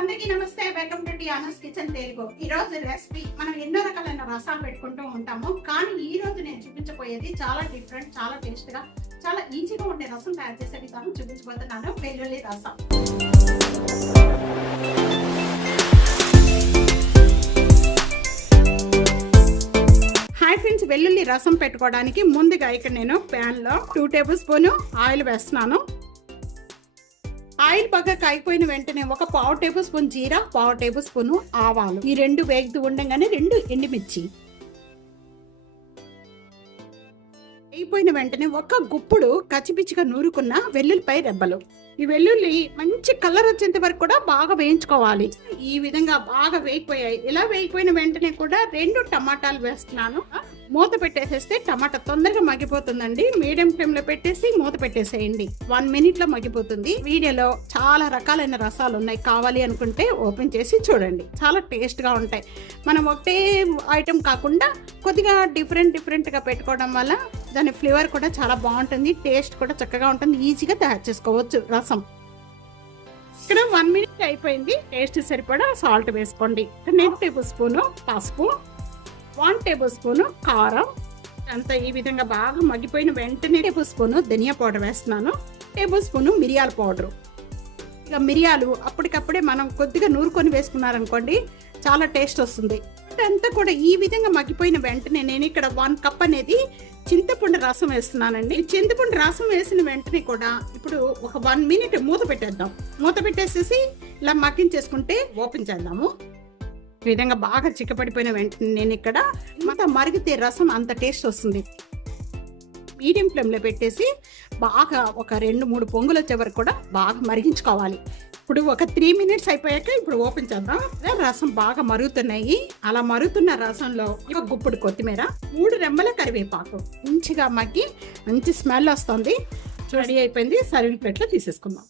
అందరికీ నమస్తే. Welcome to Tiana's kitchen Telugu. ఈ రోజు రెసిపీ మనం ఎన్నో రకాలైన రసాలు పెట్టుకుంటూ ఉంటాము, కానీ ఈ రోజు నేను చూపించబోయేది చాలా డిఫరెంట్, చాలా టేస్ట్ గా, చాలా ఈజీగా ఉండే రసం తయారు చేసే విధానం చూపించబోతున్నాను. వెల్లుల్లి రసం. హాయ్ ఫ్రెండ్స్, వెల్లుల్లి రసం పెట్టుకోవడానికి ముందుగా ఇక్కడ నేను ప్యాన్ లో 2 టేబుల్ స్పూన్ ఆయిల్ వేస్తున్నాను. ఆయిల్ బాగా కాగిపోయిన వెంటనే ఒక 1/2 టేబుల్ స్పూన్ జీరా, 1/2 టేబుల్ స్పూన్ ఆవాలు, ఈ రెండు వేగుతూ ఉండగానే 2 ఎండుమిర్చి వేగిపోయిన వెంటనే ఒక గుప్పుడు కచ్చిపిచ్చిగా నూరుకున్న వెల్లుల్లిపాయ రెబ్బలు. ఈ వెల్లుల్లి మంచి కలర్ వచ్చేంత వరకు కూడా బాగా వేయించుకోవాలి. ఈ విధంగా బాగా వేగిపోయాయి. ఇలా వేగిపోయిన వెంటనే కూడా 2 టమాటాలు వేస్తున్నాను. మూత పెట్టేసేస్తే టమాటా తొందరగా మగ్గిపోతుందండి. మీడియం ఫ్లేమ్ లో పెట్టేసి మూత పెట్టేసేయండి. 1 మినిట్ లో మగ్గిపోతుంది. వీడియోలో చాలా రకాలైన రసాలు ఉన్నాయి, కావాలి అనుకుంటే ఓపెన్ చేసి చూడండి. చాలా టేస్ట్ గా ఉంటాయి. మనం ఒకటే ఐటెం కాకుండా కొద్దిగా డిఫరెంట్ గా పెట్టుకోవడం వల్ల దాని ఫ్లేవర్ కూడా చాలా బాగుంటుంది, టేస్ట్ కూడా చక్కగా ఉంటుంది. ఈజీగా తయారు చేసుకోవచ్చు రసం. ఇక్కడ 1 మినిట్ అయిపోయింది. టేస్ట్ సరిపడా సాల్ట్ వేసుకోండి. 2 టేబుల్ స్పూన్ పసుపు, 1 టేబుల్ స్పూన్ కారం అంతా ఈ విధంగా బాగా మగ్గిపోయిన వెంటనే టేబుల్ స్పూన్ ధనియా పౌడర్ వేస్తున్నాను. టేబుల్ స్పూన్ మిరియాల పౌడర్. ఇక మిరియాలు అప్పటికప్పుడే మనం కొద్దిగా నూరుకొని వేసుకున్నారనుకోండి, చాలా టేస్ట్ వస్తుంది. అంతా కూడా ఈ విధంగా మగ్గిపోయిన వెంటనే నేను ఇక్కడ 1 కప్ అనేది చింతపండు రసం వేస్తున్నానండి. చింతపండు రసం వేసిన వెంటనే కూడా ఇప్పుడు ఒక 1 మినిట్ మూత పెట్టేద్దాం. మూత పెట్టేసేసి ఇలా మగ్గించేసుకుంటే ఓపెన్ చేద్దాము. ఈ విధంగా బాగా చిక్కపడిపోయిన వెంటనే నేను ఇక్కడ అంత మరిగితే రసం అంత టేస్ట్ వస్తుంది. మీడియం ఫ్లేమ్లో పెట్టేసి బాగా ఒక 2-3 పొంగులు వచ్చే వరకు కూడా బాగా మరిగించుకోవాలి. ఇప్పుడు ఒక 3 మినిట్స్ అయిపోయాక ఇప్పుడు ఓపెన్ చేద్దాం. రసం బాగా మరుగుతున్నాయి. అలా మరుగుతున్న రసంలో ఒక గుప్పుడు కొత్తిమీర, 3 రెమ్మల కరివేపాకు మంచిగా మగ్గి మంచి స్మెల్ వస్తుంది. రెడీ అయిపోయింది. సర్వింగ్ ప్లేట్లో తీసేసుకుందాం.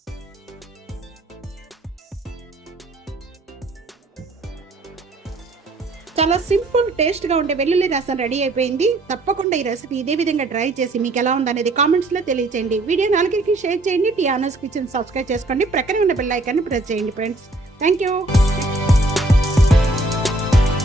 చాలా సింపుల్, టేస్ట్ గా ఉండే వెల్లుల్లి రసం రెడీ అయిపోయింది. తప్పకుండా ఈ రెసిపీ ఇదే విధంగా ట్రై చేసి మీకు ఎలా ఉందనేది కామెంట్స్ లో తెలియజేయండి. వీడియో 4కి షేర్ చేయండి. టియానాస్ కిచెన్ సబ్స్క్రైబ్ చేసుకోండి. ప్రక్కనే ఉన్న బెల్ ఐకాన్ ప్రెస్ చేయండి ఫ్రెండ్స్. Thank you.